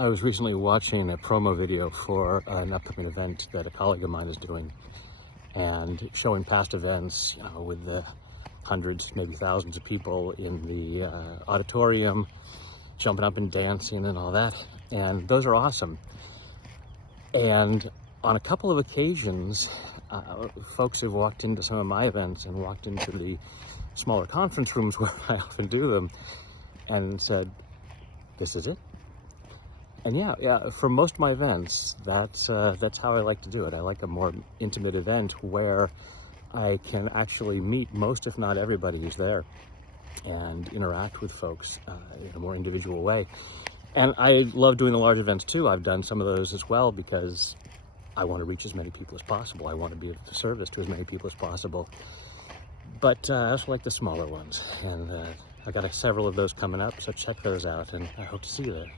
I was recently watching a promo video for an upcoming event that a colleague of mine is doing, and showing past events with the hundreds, maybe thousands of people in the auditorium, jumping up and dancing and all that. And those are awesome. And on a couple of occasions, folks have walked into some of my events and walked into the smaller conference rooms where I often do them and said, "This is it?" And yeah, for most of my events, that's how I like to do it. I like a more intimate event where I can actually meet most, if not everybody, who's there and interact with folks in a more individual way. And I love doing the large events too. I've done some of those as well because I want to reach as many people as possible. I want to be of service to as many people as possible. But I also like the smaller ones, and I got several of those coming up, so check those out, and I hope to see you there.